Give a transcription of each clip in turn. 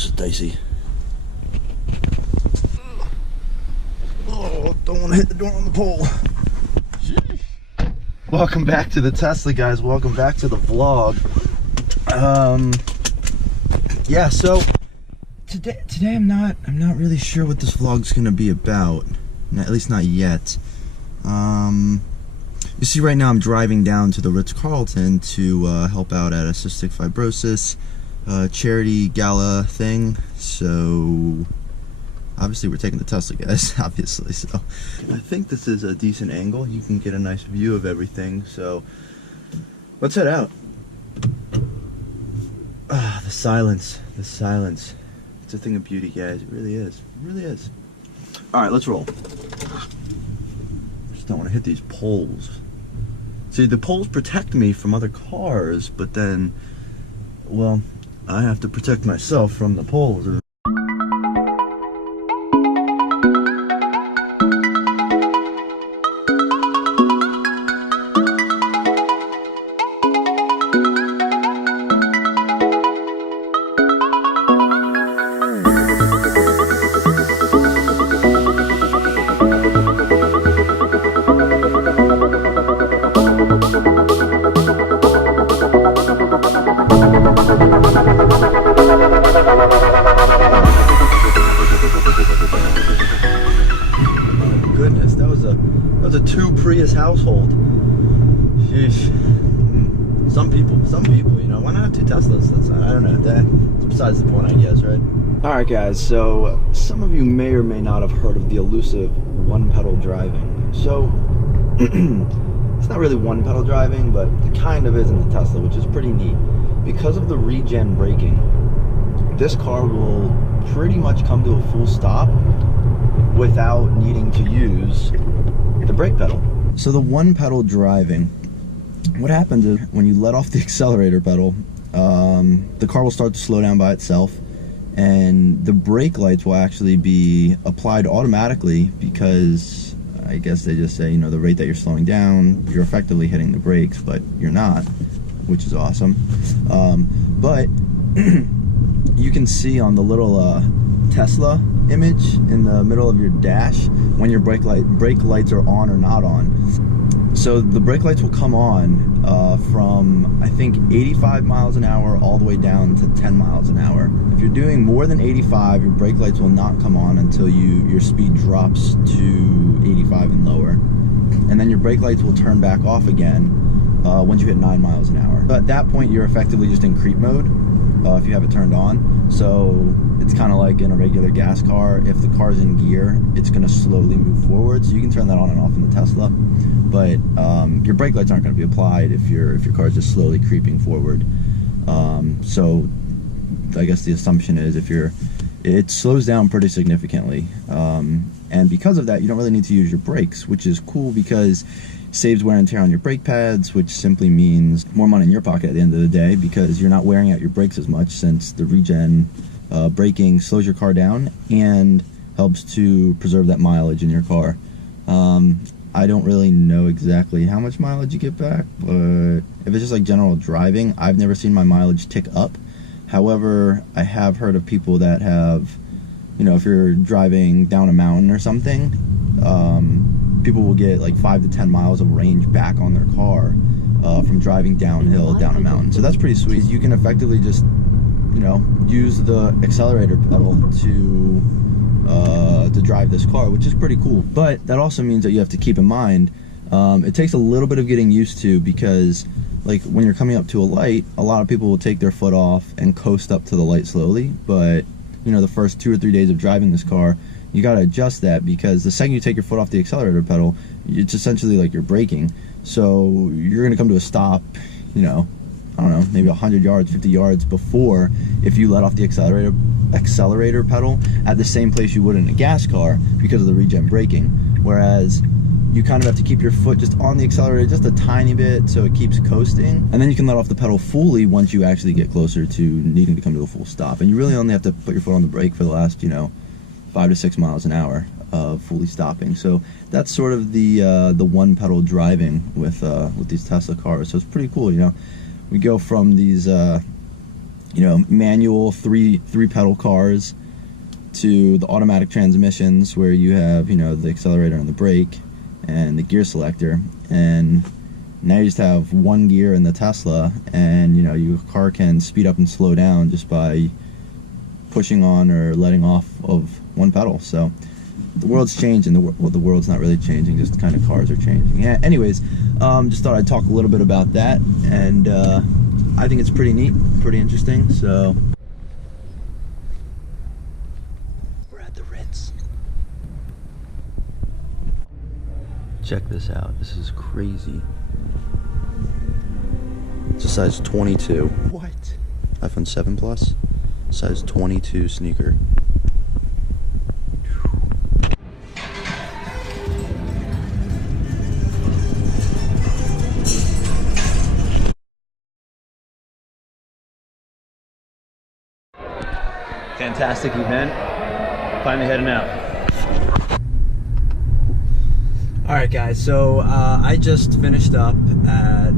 this is dicey. Oh, don't want to hit the door on the pole. Welcome back to the Tesla, guys. Welcome back to the vlog. Yeah, so today I'm not really sure what this vlog's gonna be about. At least not yet. You see, right now I'm driving down to the Ritz-Carlton to help out at a cystic fibrosis charity gala thing. So obviously we're taking the Tesla, guys, obviously. So I think this is a decent angle. You can get a nice view of everything. So let's head out. Ah, the silence, the silence. It's a thing of beauty, guys. It really is. It really is. All right, let's roll. Just don't want to hit these poles. See, the poles protect me from other cars, but then, well, I have to protect myself from the poles. Goodness, that was a two Prius household. Sheesh. Some people, you know, why not have two Teslas? I don't know. That's besides the point, I guess, right? All right, guys. So some of you may or may not have heard of the elusive one-pedal driving. So it's not really one-pedal driving, but it kind of is in the Tesla, which is pretty neat. Because of the regen braking, this car will pretty much come to a full stop without needing to use the brake pedal. So the one pedal driving, what happens is when you let off the accelerator pedal, the car will start to slow down by itself, and the brake lights will actually be applied automatically because I guess they just say, you know, the rate that you're slowing down, you're effectively hitting the brakes, but you're not, which is awesome. But you can see on the little Tesla image in the middle of your dash when your brake lights are on or not on. So the brake lights will come on from I think 85 miles an hour all the way down to 10 miles an hour. If you're doing more than 85, your brake lights will not come on until your speed drops to 85 and lower, and then your brake lights will turn back off again once you hit 9 miles an hour. But at that point, you're effectively just in creep mode if you have it turned on. So it's kind of like in a regular gas car. If the car's in gear, it's going to slowly move forward. So you can turn that on and off in the Tesla, but your brake lights aren't going to be applied if your car is just slowly creeping forward. So I guess the assumption is it slows down pretty significantly, and because of that, you don't really need to use your brakes, which is cool because saves wear and tear on your brake pads, which simply means more money in your pocket at the end of the day because you're not wearing out your brakes as much, since the regen braking slows your car down and helps to preserve that mileage in your car. I don't really know exactly how much mileage you get back, but if it's just like general driving, I've never seen my mileage tick up. However, I have heard of people that have, you know, if you're driving down a mountain or something, people will get like 5 to 10 miles of range back on their car from driving downhill down a mountain. So that's pretty sweet. You can effectively just, you know, use the accelerator pedal to drive this car, which is pretty cool. But that also means that you have to keep in mind, it takes a little bit of getting used to, because like when you're coming up to a light, a lot of people will take their foot off and coast up to the light slowly. But you know, the first 2 or 3 days of driving this car, you got to adjust that, because the second you take your foot off the accelerator pedal, it's essentially like you're braking. So you're going to come to a stop, you know, I don't know, maybe 100 yards, 50 yards before if you let off the accelerator pedal at the same place you would in a gas car because of the regen braking. Whereas you kind of have to keep your foot just on the accelerator just a tiny bit so it keeps coasting, and then you can let off the pedal fully once you actually get closer to needing to come to a full stop. And you really only have to put your foot on the brake for the last, you know, 5 to 6 miles an hour of fully stopping. So that's sort of the one pedal driving with these Tesla cars. So it's pretty cool, you know. We go from these you know, manual three pedal cars to the automatic transmissions where you have, you know, the accelerator and the brake and the gear selector, and now you just have one gear in the Tesla, and you know, your car can speed up and slow down just by pushing on or letting off of one pedal. So the world's changing. Well, the world's not really changing, just kind of cars are changing. Yeah, anyways, just thought I'd talk a little bit about that, and I think it's pretty neat, pretty interesting. So we're at the Ritz. Check this out. This is crazy. It's a size 22. What? iPhone 7 Plus, size 22 sneaker. Fantastic event. Finally heading out. Alright guys, so I just finished up at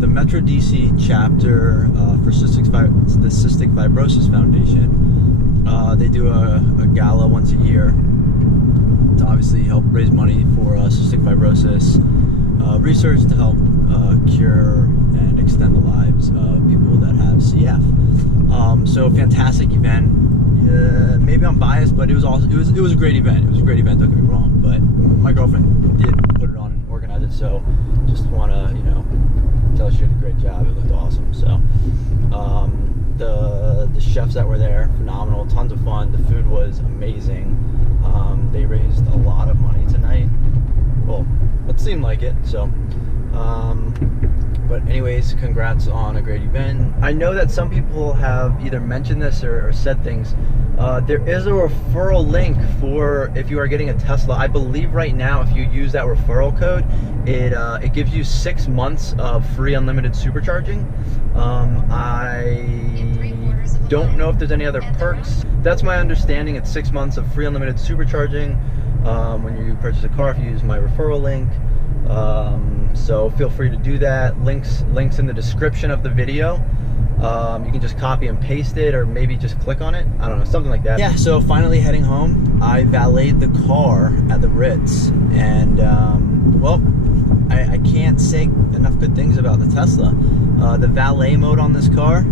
the Metro DC chapter for the Cystic Fibrosis Foundation. They do a gala once a year to obviously help raise money for cystic fibrosis research to help cure and extend the lives of people that have CF. So fantastic event. Maybe I'm biased, but it was a great event. It was a great event. Don't get me wrong, but my girlfriend did put it on and organize it. So just want to, you know, tell her she did a great job. It looked awesome. So the chefs that were there, phenomenal. Tons of fun. The food was amazing. They raised a lot of money tonight. Well, it seemed like it. So. But anyways, congrats on a great event. I know that some people have either mentioned this or said things. There is a referral link for if you are getting a Tesla. I believe right now if you use that referral code, it gives you 6 months of free unlimited supercharging. I don't know if there's any other perks. That's my understanding. It's 6 months of free unlimited supercharging when you purchase a car if you use my referral link. So feel free to do that. Links in the description of the video. You can just copy and paste it, or maybe just click on it. I don't know, something like that. Yeah, so finally heading home. I valeted the car at the Ritz, and well, I can't say enough good things about the Tesla. The valet mode on this car,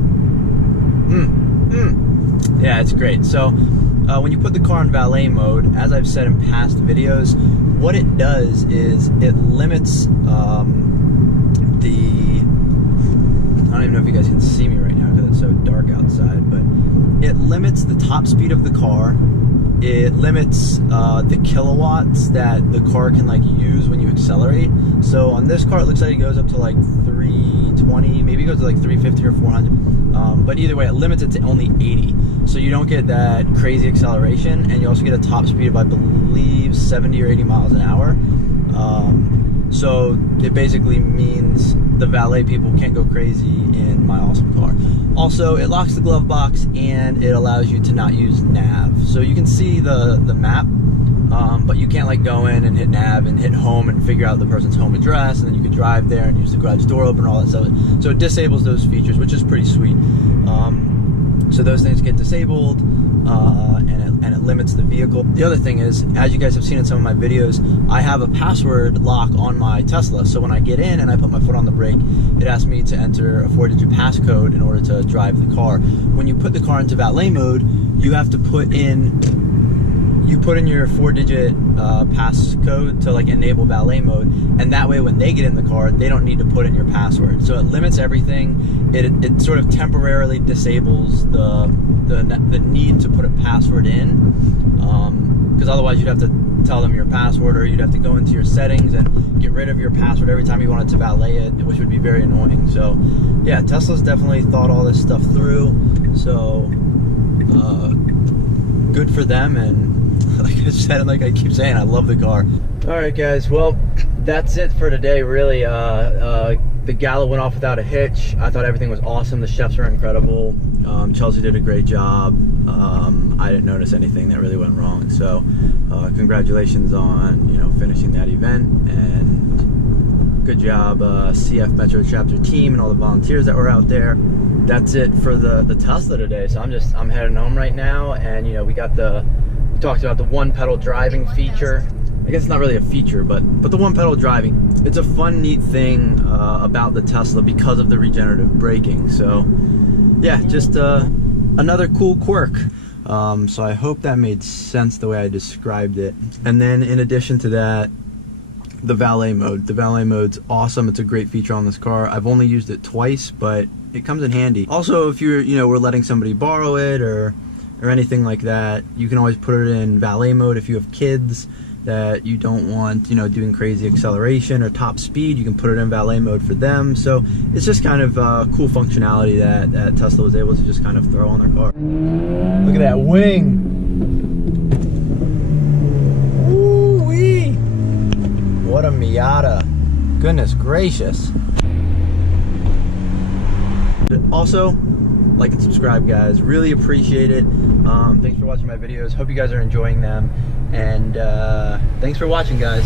yeah, it's great. So when you put the car in valet mode, as I've said in past videos, what it does is it limits I don't even know if you guys can see me right now because it's so dark outside, but it limits the top speed of the car. It limits the kilowatts that the car can like use when you accelerate. So on this car, it looks like it goes up to like 320, maybe it goes to like 350 or 400. But either way, it limits it to only 80. So you don't get that crazy acceleration, and you also get a top speed of, I believe, 70 or 80 miles an hour. So it basically means the valet people can't go crazy in my awesome car. Also, it locks the glove box and it allows you to not use nav. So you can see the map, but you can't like go in and hit nav and hit home and figure out the person's home address, and then you could drive there and use the garage door opener, all that stuff. So it disables those features, which is pretty sweet. So those things get disabled, and it limits the vehicle. The other thing is, as you guys have seen in some of my videos, I have a password lock on my Tesla. So when I get in and I put my foot on the brake, it asks me to enter a 4-digit passcode in order to drive the car. When you put the car into valet mode, you have to put in your 4-digit passcode to like enable valet mode, and that way when they get in the car, they don't need to put in your password. So it limits everything. It sort of temporarily disables the need to put a password in, because otherwise you'd have to tell them your password, or you'd have to go into your settings and get rid of your password every time you wanted to valet it, which would be very annoying. So yeah, Tesla's definitely thought all this stuff through, so good for them. And like I said, and like I keep saying, I love the car. Alright guys, well, that's it for today, really. The gala went off without a hitch. I thought everything was awesome. The chefs were incredible. Chelsea did a great job. I didn't notice anything that really went wrong. So congratulations on, you know, finishing that event, and good job CF Metro Chapter team and all the volunteers that were out there. that's it for the Tesla today. So I'm heading home right now, and you know, we talked about the one pedal driving feature. I guess it's not really a feature, but the one pedal driving. It's a fun, neat thing about the Tesla because of the regenerative braking. So yeah, just another cool quirk. So I hope that made sense the way I described it. And then in addition to that, the valet mode. The valet mode's awesome. It's a great feature on this car. I've only used it twice, but it comes in handy. Also, if we're letting somebody borrow it or anything like that, you can always put it in valet mode. If you have kids that you don't want, doing crazy acceleration or top speed, you can put it in valet mode for them. So it's just kind of cool functionality that Tesla was able to just kind of throw on their car. Look at that wing. Woo-wee. What a Miata. Goodness gracious. Also, like and subscribe, guys. Really appreciate it. Thanks for watching my videos. Hope you guys are enjoying them. And thanks for watching, guys.